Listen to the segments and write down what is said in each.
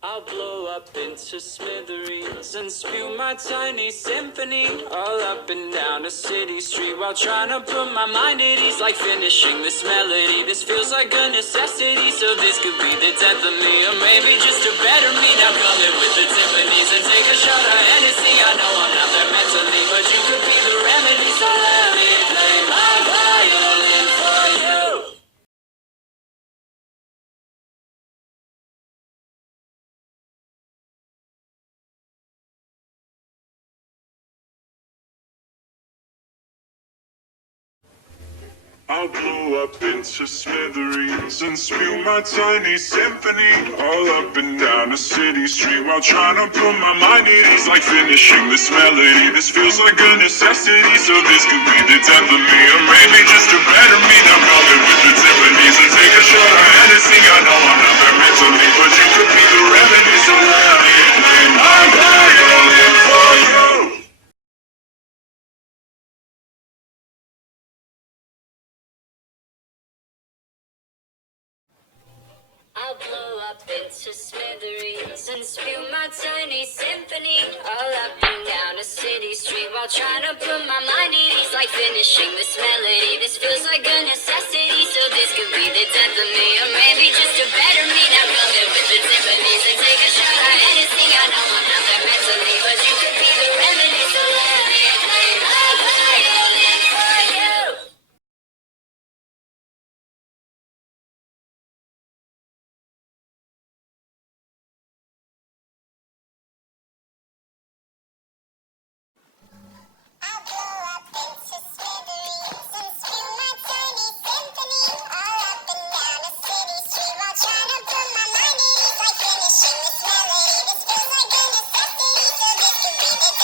I'll blow up into smithereens and spew my tiny symphony all up and down a city street while trying to put my mind at ease, like finishing this melody. This feels like a necessity, so this could be the death of me, or maybe just a better me. Now come in with the Tiffany's and take a shot of Hennessy. I know I'm not there mentally, but you could be the remedy, so let me play my violin for you. I'll blow up into smithereens and spew my tiny symphony all up and down a city street while trying to put my mind at ease, like finishing this melody. This feels like a necessity, so this could be the death of me, or maybe just a better me. Now come in with the Tiffany's and take a shot of Hennessy. I know I'm not there mentally, but you could be the remedy, so let me play my violin for you. I'll blow up into smithereens and spew my tiny symphony all up and down a city street while trying to put my mind at ease, like finishing this melody. This feels like a necessity, so this could be the death of me, or maybe just a better me. Now come in with the Tiffany's and take a shot of Hennessy. I know I'm not there mentally, but you could be the remedy, so let me play my violin for you. I'll blow up into smithereens and spew my tiny symphony all up and down a city street while trying to put my mind at ease, like finishing this melody. This feels like a necessity, so this could be the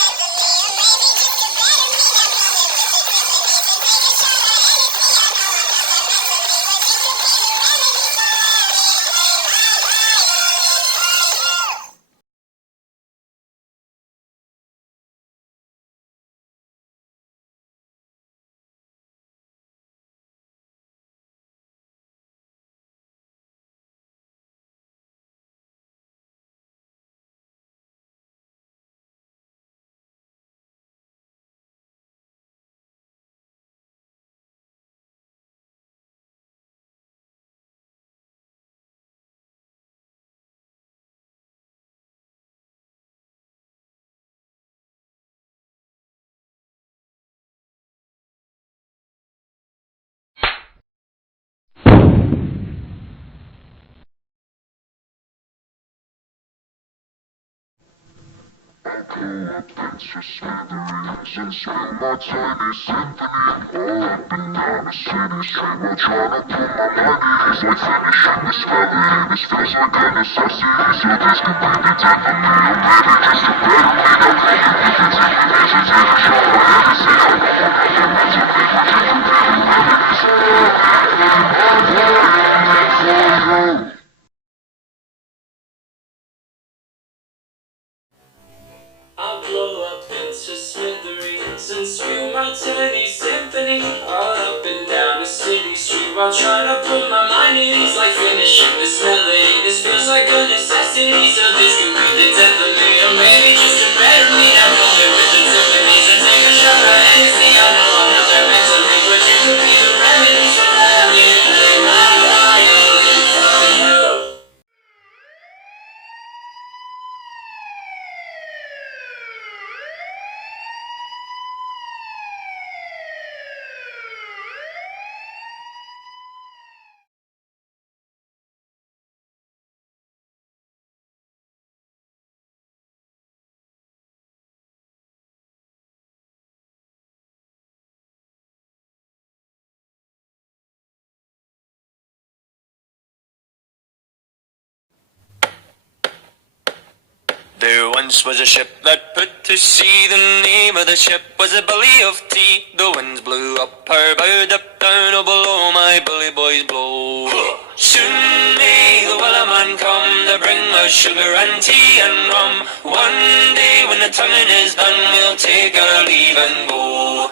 death of me, or maybe just a better me. Now come in with the Tiffany's and take a shot of Hennessy. I know I'm not there mentally, but you could be the remedy, so let me play my violin for you. I'll blow up into smithereens and spill my tiny symphony all up and down the city street while trying to put my mind at ease, like finishing this melody. This feels like a necessity, so this could be the death of me, or maybe just a better me. Now come in with the Tiffany's and take a shot of Hennessy. I know I'm not there mentally, but you could be the remedy, so let me play my violin for you. I'll blow up into smithereens and spew my tiny symphony all up and down a city street while trying to put my mind at ease, like finishing this melody. This feels like a necessity, so this could be the death of me, or maybe just a better me. Now come in with the Tiffany's and take a shot of Hennessy. I know I'm not there mentally, but you could be the remedy, so let me play my violin for you. There once was a ship that put to sea. The name of the ship was a Billy of Tea. The winds blew up her bow, up down, oh below my bully boys blow. Soon may the wellerman come to bring us sugar and tea and rum. One day when the tonguing is done, we'll take our leave and go.